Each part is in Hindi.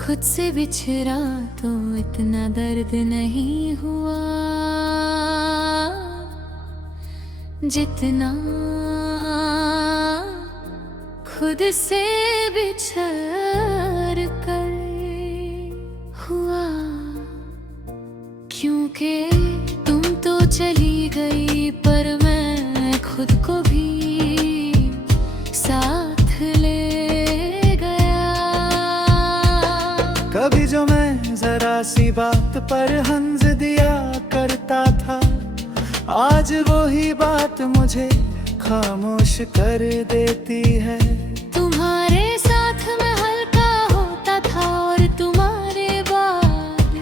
खुद से बिछड़ा तो इतना दर्द नहीं हुआ जितना खुद से बिछड़ कर हुआ। क्योंकि तुम तो चली गई पर मैं खुद को भी साथ ले गया। कभी जो मैं जरा सी बात पर हंस दिया करता था, आज वही बात मुझे खामोश कर देती है। तुम्हारे साथ मैं हल्का होता था और तुम्हारे बाद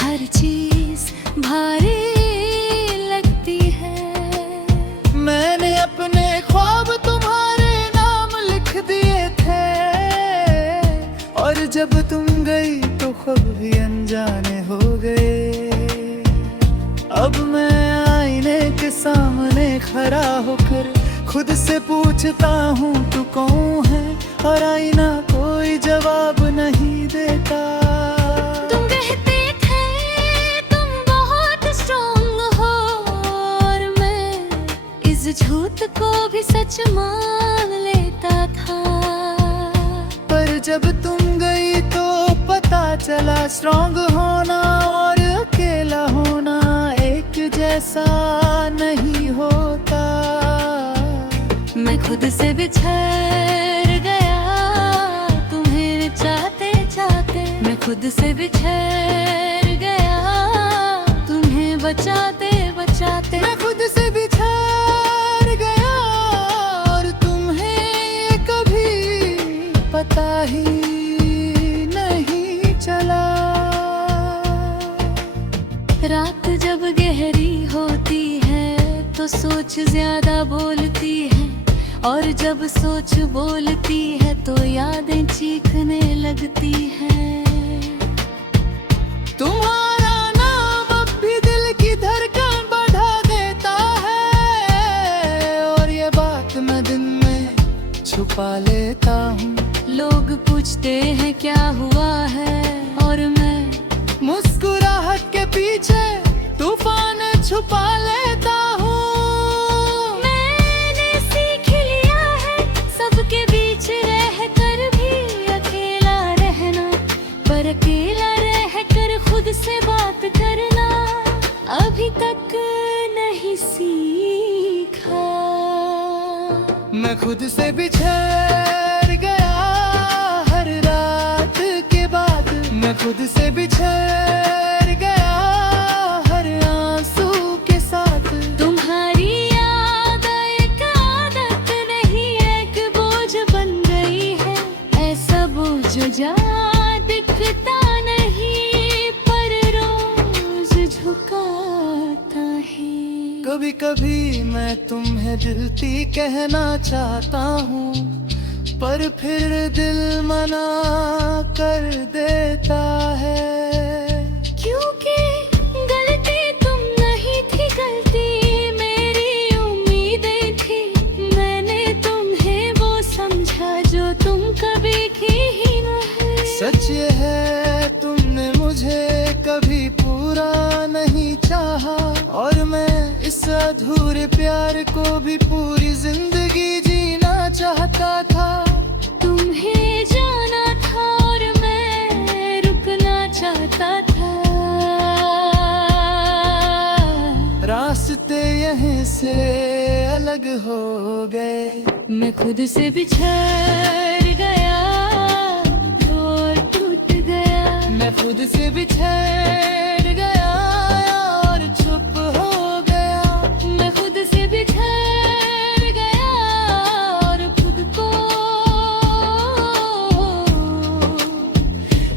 हर चीज भारी लगती है। मैंने अपने ख्वाब तुम्हारे नाम लिख दिए थे, और जब तुम गई तो ख्वाब भी अनजाने हो गए। अब मैं आईने के सामने खड़ा होकर खुद से पूछता हूँ तू कौन है, और आईना कोई जवाब नहीं देता। तुम कहते थे तुम बहुत स्ट्रॉन्ग हो, और मैं इस झूठ को भी सच मान लेता था। पर जब तुम गई तो पता चला स्ट्रॉन्ग होना और अकेला होना एक जैसा नहीं होता। मैं खुद से बिछड़ गया तुम्हें चाहते चाहते। मैं खुद से बिछड़ गया तुम्हें बचाते बचाते। मैं खुद से बिछड़ गया और तुम्हें कभी पता ही नहीं चला। रात जब गहरी होती है तो सोच ज्यादा बोलती है, और जब सोच बोलती है तो यादें चीखने लगती हैं। तुम्हारा नाम अब भी दिल की धड़कन बढ़ा देता है, और ये बात मैं दिन में छुपा लेता हूँ। लोग पूछते हैं क्या हुआ है, और मैं मुस्कुराहट के पीछे तूफान छुपा लेता हूँ। मैंने सीख लिया है सबके बीच रहकर भी अकेला रहना, पर अकेला रहकर खुद से बात करना अभी तक नहीं सीखा। मैं खुद से बिछड़ गया हर रात के बाद। मैं खुद से बिछड़ गया हर आंसू के साथ। तुम्हारी याद एक आदत नहीं एक बोझ बन गई है। ऐसा बोझ जा दिखता नहीं पर रोज झुकाता है। कभी कभी मैं तुम्हें दिलती कहना चाहता हूँ, पर फिर दिल मना कर देता है। क्योंकि गलती तुम नहीं थी, गलती मेरी उम्मीदें थी। मैंने तुम्हें वो समझा जो तुम कभी की ही नहीं। सच ये है तुमने मुझे कभी पूरा नहीं चाहा, और मैं इस अधूरे प्यार को भी पूरी जिंदगी जीना चाहता था। तुम्हें जाना था और मैं रुकना चाहता था। रास्ते यहीं से अलग हो गए। मैं खुद से बिछड़ गया और टूट गया। मैं खुद से बिछड़ गया और चुप हो गया। मैं खुद से बिछड़ गया और खुद को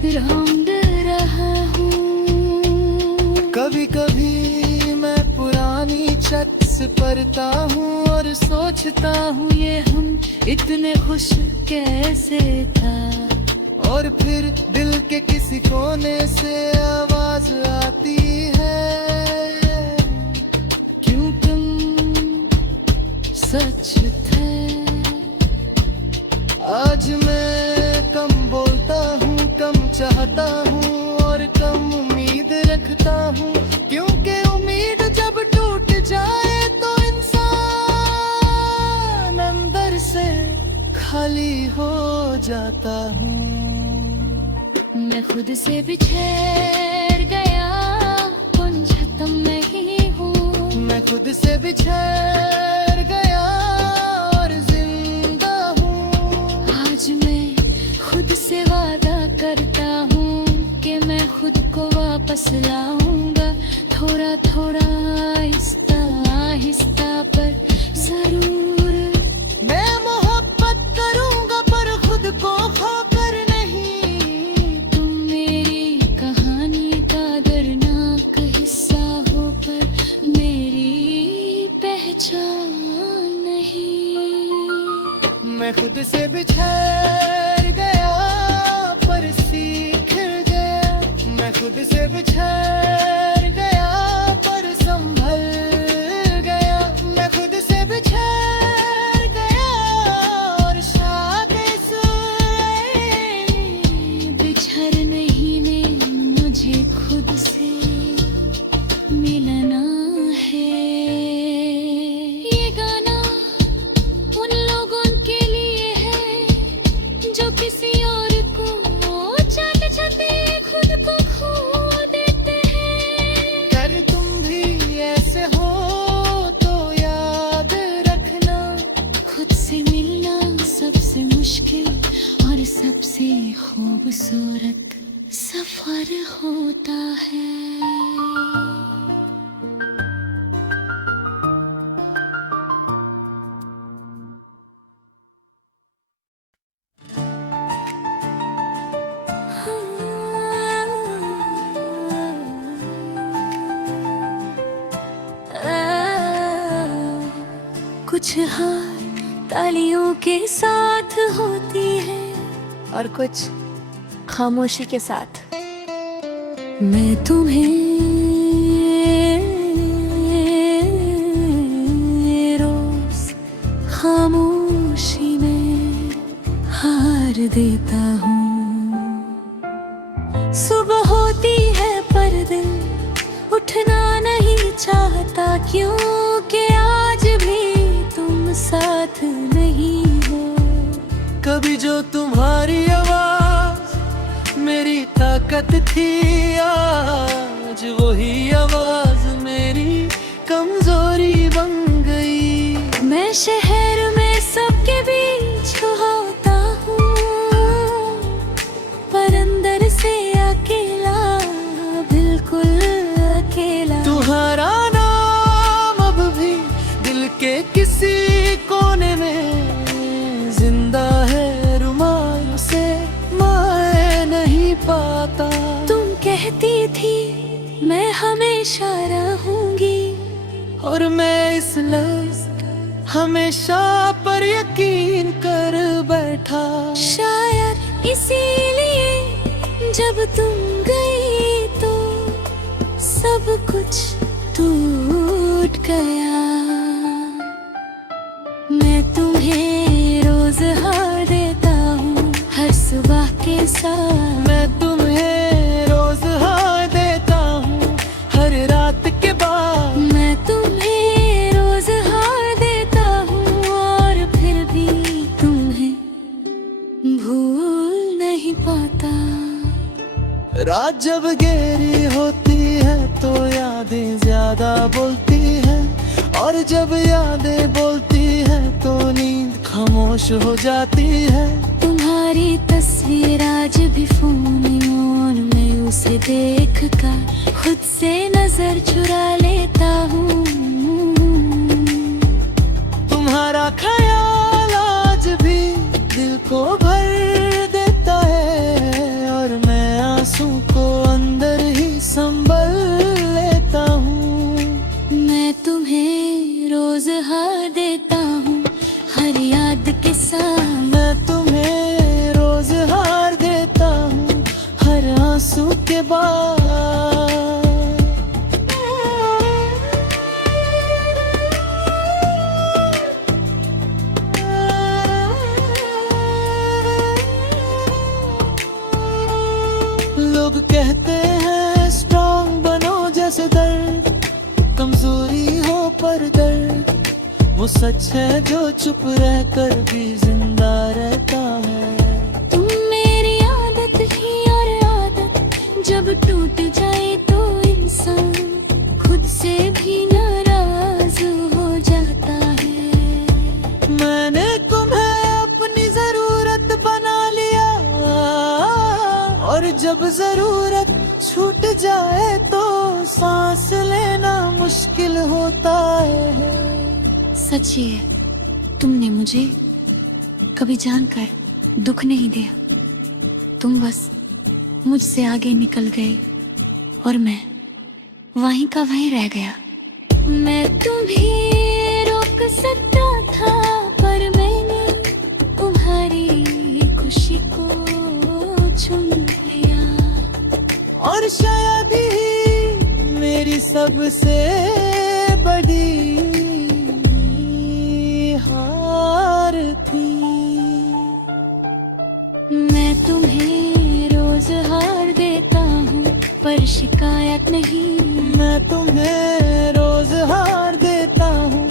ढूंढ रहा हूँ। कभी कभी मैं पुरानी छत से पढ़ता हूँ और सोचता हूँ ये हम इतने खुश कैसे था। और फिर दिल के किसी कोने से आवाज आती है, क्यों तुम सच थे। आज मैं कम बोलता हूँ, कम चाहता हूँ और कम उम्मीद रखता हूँ, क्योंकि उम्मीद जब टूट जाए तो इंसान अंदर से खाली हो जाता हूँ। मैं खुद से बिछड़ गया, कुछ खत्म नहीं हूँ। मैं खुद से बिछड़ गया और जिंदा हूँ। आज मैं खुद से वादा करता हूँ कि मैं खुद को वापस लाऊंगा, थोड़ा थोड़ा आहिस्ता आहिस्ता पर जरूर। मैं मोहब्बत करूंगा पर खुद को खोकर नहीं। तुम मेरी कहानी का दर्दनाक हिस्सा हो पर मेरी पहचान नहीं। मैं खुद से बिछड़ गया पर सीख गया। मैं खुद से बिछड़ गया पर संभल गया। मैं खुद से बिछड़ गया और शायद बिछड़ नहीं ने मुझे खुद से मिलना है। ये गाना उन लोगों के लिए है जो किसी और को चाहते चाहते खुद को खो देते हैं। कर तुम भी ऐसे हो तो याद रखना, खुद से मिलना सबसे मुश्किल और सबसे खूबसूरत सफर होता है। कुछ हार तालियों के साथ होती है और कुछ खामोशी के साथ। मैं तुम्हें रोज खामोशी में हार देता हूँ। सुबह होती है पर दिल उठना नहीं चाहता, क्योंकि आज भी तुम साथ नहीं हो। कभी जो तुम्हारी आवाज मेरी ताकत थी, आज वही आवाज मेरी कमजोरी बन गई। मैं शहर में सबके बीच होता हूँ पर अंदर से अकेला, बिल्कुल अकेला। तुम्हारा नाम अब भी दिल के किसी कोने में जिंदा है, रुमाल से मैं नहीं पाता। तुम कहती थी मैं हमेशा रहूंगी, और मैं इस लफ्ज़ हमेशा पर यकीन कर बैठा। शायद इसीलिए जब तुम गई तो सब कुछ टूट गया। मैं तुम्हें रोज हार देता हूँ हर सुबह के साथ। मैं तुम्हें रोज हार देता हूँ हर रात के बाद। मैं तुम्हें रोज हार देता हूँ और फिर भी तुम्हें भूल नहीं पाता। रात जब गहरी होती है तो यादें ज्यादा बोलती हैं, और जब यादें बोलती हैं तो नींद खामोश हो जाती है। तुम्हारी तस्वीर आज भी फोन में, मैं उसे देख कर खुद से नजर चुरा लेता हूँ। तुम्हारा ख्याल आज भी दिल को भर देता है, और मैं आंसू को अंदर ही संभल लेता हूँ। मैं तुम्हें रोज हार देता हूँ हर याद के साथ। मैं तुम्हें रोज हार देता हूँ हर आंसू के बाद। लोग कहते हैं स्ट्रॉन्ग बनो जैसे दर्द, कमजोरी हो पर दर्द वो सच है जो चुप रह कर भी जिंदा रहता है। तुम मेरी आदत ही और आदत जब टूट जाए तो इंसान खुद से भी नाराज हो जाता है। मैंने तुम्हें अपनी जरूरत बना लिया और जब जरूरत छूट जाए तो सांस लेना मुश्किल होता है। सच ही है, तुमने मुझे कभी जानकर दुख नहीं दिया। तुम बस मुझसे आगे निकल गए और मैं वहीं का वहीं रह गया। मैं तुम्हें रोक सकता था पर मैंने तुम्हारी खुशी को चुन लिया। और शायद ही मेरी सबसे बड़ी हार थी। मैं तुम्हें रोज हार देता हूँ पर शिकायत नहीं। मैं तुम्हें रोज हार देता हूँ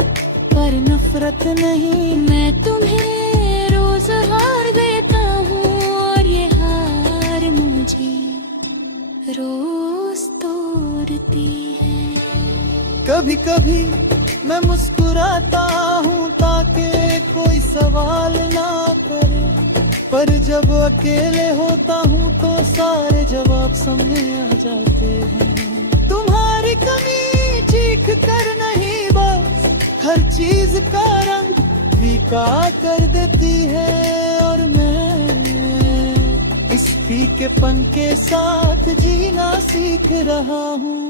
पर नफरत नहीं। मैं तुम्हें रोज हार देता हूँ और ये हार मुझे रोज तोड़ती है। कभी कभी मैं मुस्कुराता हूँ ताकि कोई सवाल ना करे, पर जब अकेले होता हूँ तो सारे जवाब सामने आ जाते हैं। तुम्हारी कमी चीख कर नहीं बस हर चीज का रंग फीका कर देती है और मैं इस फीकेपन के साथ जीना सीख रहा हूँ।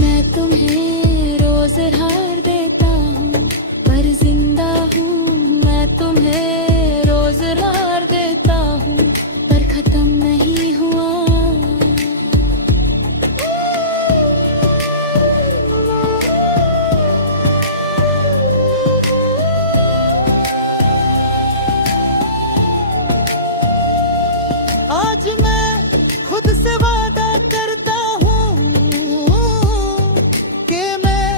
मैं तुम्हें रोज हार देता हूँ पर जिंदा हूँ। मैं तुम्हें रोज हार देता हूँ पर खत्म नहीं हुआ। आज मैं खुद से वादा करता हूँ कि मैं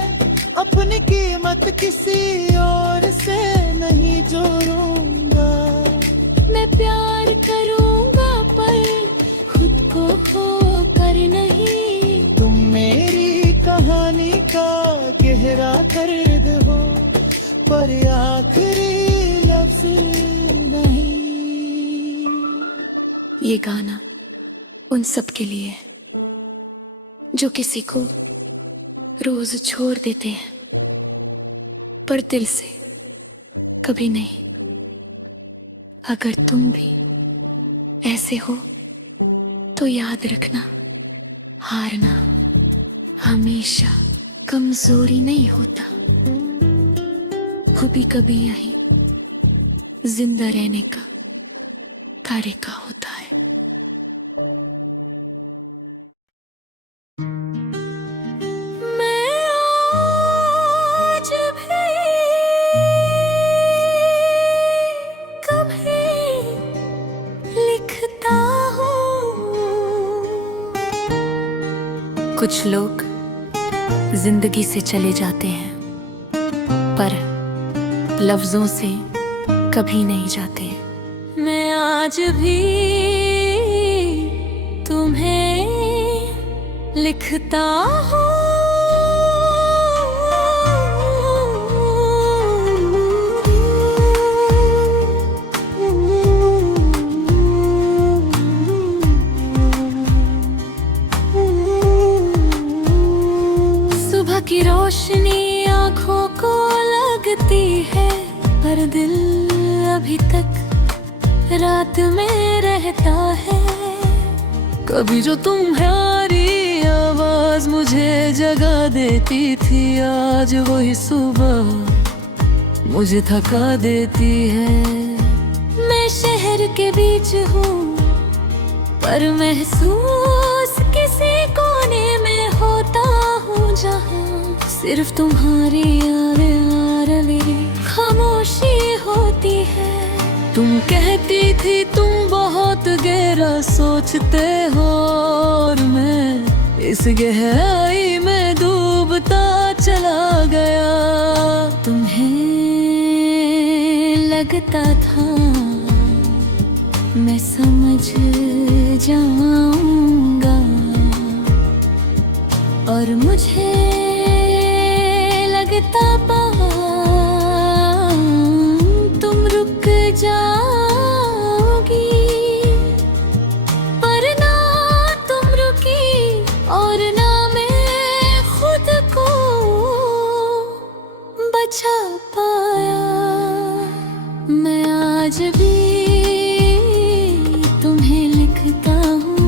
अपनी कीमत किसी और से नहीं जोड़ूंगा। मैं प्यार करूँगा पर खुद को खो कर नहीं। तुम मेरी कहानी का गहरा दर्द हो पर आखिरी लफ्ज नहीं। ये गाना उन सब के लिए है जो किसी को रोज छोड़ देते हैं पर दिल से कभी नहीं। अगर तुम भी ऐसे हो तो याद रखना, हारना हमेशा कमजोरी नहीं होता, वो भी कभी यही जिंदा रहने का तरीका होता है। मैं आज भी कभी लिखता हूँ। कुछ लोग जिंदगी से चले जाते हैं पर लफ्जों से कभी नहीं जाते। मैं आज भी तुम्हें लिखता हूँ। सुबह की रोशनी आँखों को लगती है पर दिल अभी तक रात में रहता है। कभी जो तुम्हारी आवाज मुझे जगा देती थी आज वही सुबह मुझे थका देती है। मैं शहर के बीच हूँ पर महसूस किसी कोने में होता हूँ जहाँ सिर्फ तुम्हारी यादें आ रही खामोशी होती है। तुम कहती थी तुम बहुत गहरा सोचते हो और मैं इस गहराई में डूबता चला गया। तुम्हें लगता था मैं समझ जाऊंगा और मुझे लगता तुम रुक जाओगी, पर ना तुम रुकी और ना मैं खुद को बचा पाया। मैं आज भी तुम्हें लिखता हूँ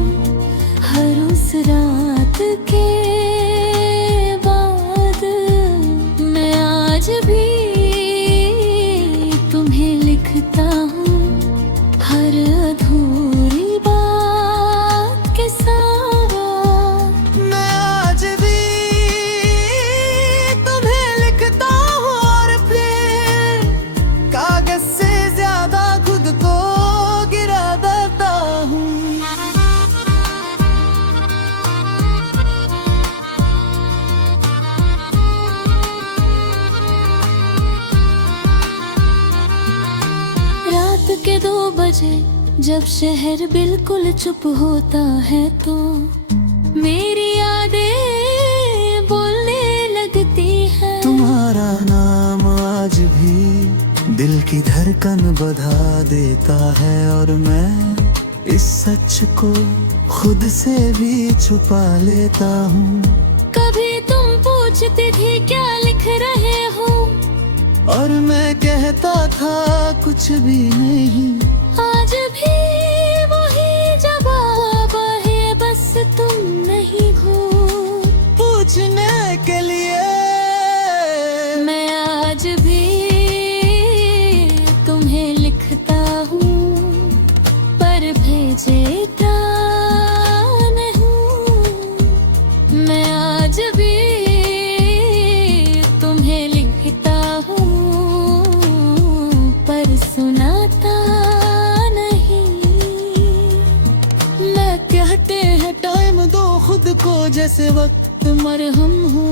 हर उस रात के बाद। मैं आज भी तुम्हें लिखता हूँ हर अधूरी बात के साथ। मैं आज भी तुम्हें लिखता हूँ और फिर कागज से ज्यादा खुद को गिरा देता हूँ। रात के 2 बजे जब शहर बिल्कुल चुप होता है तो मेरी यादें बोलने लगती है। तुम्हारा नाम आज भी दिल की धड़कन बढ़ा देता है और मैं इस सच को खुद से भी छुपा लेता हूँ। कभी तुम पूछती थी क्या लिख रहे हो और मैं कहता था कुछ भी नहीं। आज भी वही जवाब है, बस तुम नहीं हो पूछने के लिए। मैं आज भी तुम्हें लिखता हूँ पर भेजता नहीं। मैं आज भी तुम्हें लिखता हूँ पर सुनाता नहीं। मैं कहते हैं टाइम दो खुद को जैसे वक्त मरहम हो,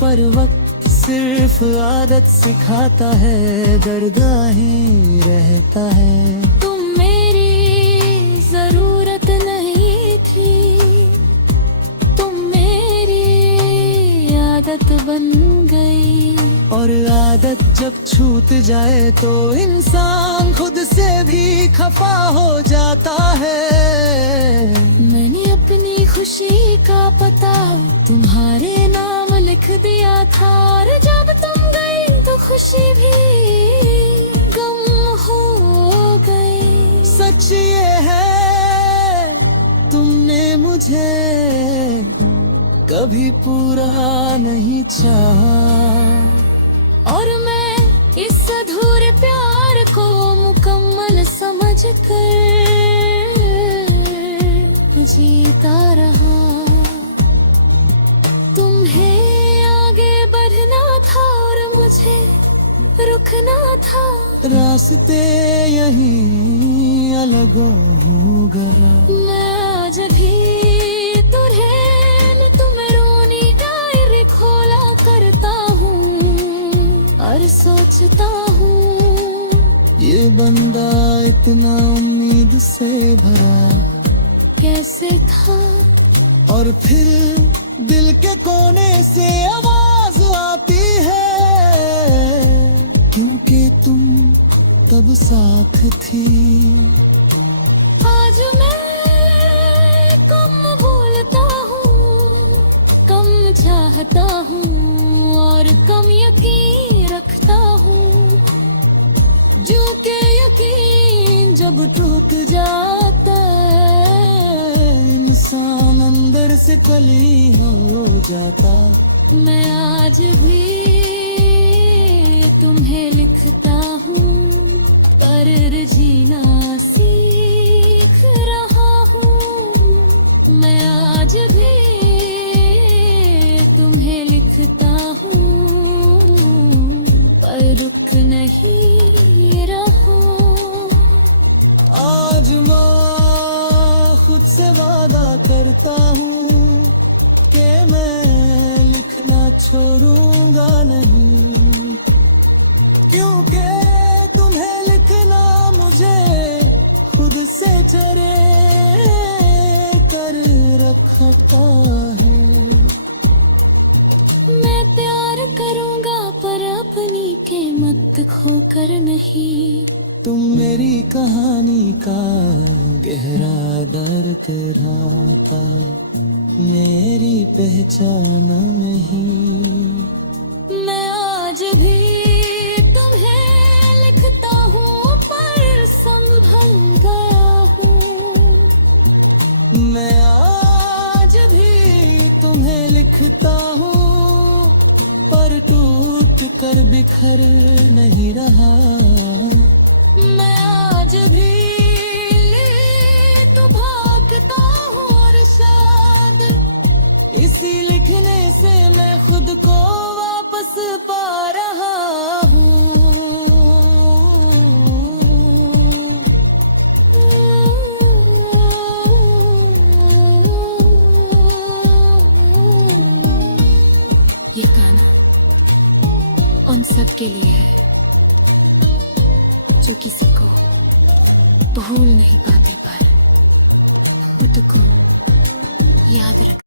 पर वक्त सिर्फ आदत सिखाता है, दर्द ही रहता है। तुम मेरी जरूरत नहीं थी, तुम मेरी आदत बन गई। और आदत जब छूट जाए तो इंसान खुद से भी खफा हो जाता है। मैंने अपनी खुशी का पता तुम्हारे नाम लिख दिया था और जब तुम गई तो खुशी भी गम हो गई। सच ये है तुमने मुझे कभी पूरा नहीं चाहा और मैं इस अधूरे प्यार को मुकम्मल समझकर जीता रहा। तुम्हें आगे बढ़ना था और मुझे रुकना था। रास्ते यहीं अलग हो गया। मैं आज भी तुम्हें रोनी डायरी खोला करता हूँ और सोचता हूँ ये बंदा इतना उम्मीद से भरा कैसे था। और फिर दिल के कोने से आवाज आती है क्योंकि तुम तब साथ थी। आज मैं कम भूलता हूँ, कम चाहता हूँ और कम यकीन रखता हूँ। जो के यकीन जब टूट जाता इंसान अंदर से कली हो जाता। मैं आज भी तुम्हें लिखता हूँ पर जीना सीख रहा हूँ। मैं आज भी तुम्हें लिखता हूँ पर रुक नहीं रहा। आज मैं खुद से वादा करता हूँ कि मैं लिखना छोड़ूंगा नहीं, क्योंकि तुम्हें लिखना मुझे खुद से चरे कर रखता है। मैं प्यार करूंगा पर अपनी कीमत खोकर नहीं। तुम मेरी कहानी का गहरा दर्द राता, मेरी पहचान नहीं। मैं आज भी तुम्हें लिखता हूँ पर संभल गया हूँ। मैं आज भी तुम्हें लिखता हूँ पर टूट कर बिखर नहीं रहा। मैं आज भी तो भागता हूँ और शायद इसी लिखने से मैं खुद को वापस पा रहा ये गाना उन सब के लिए है जो किसी को भूल नहीं पाते पर खुद को याद रखते।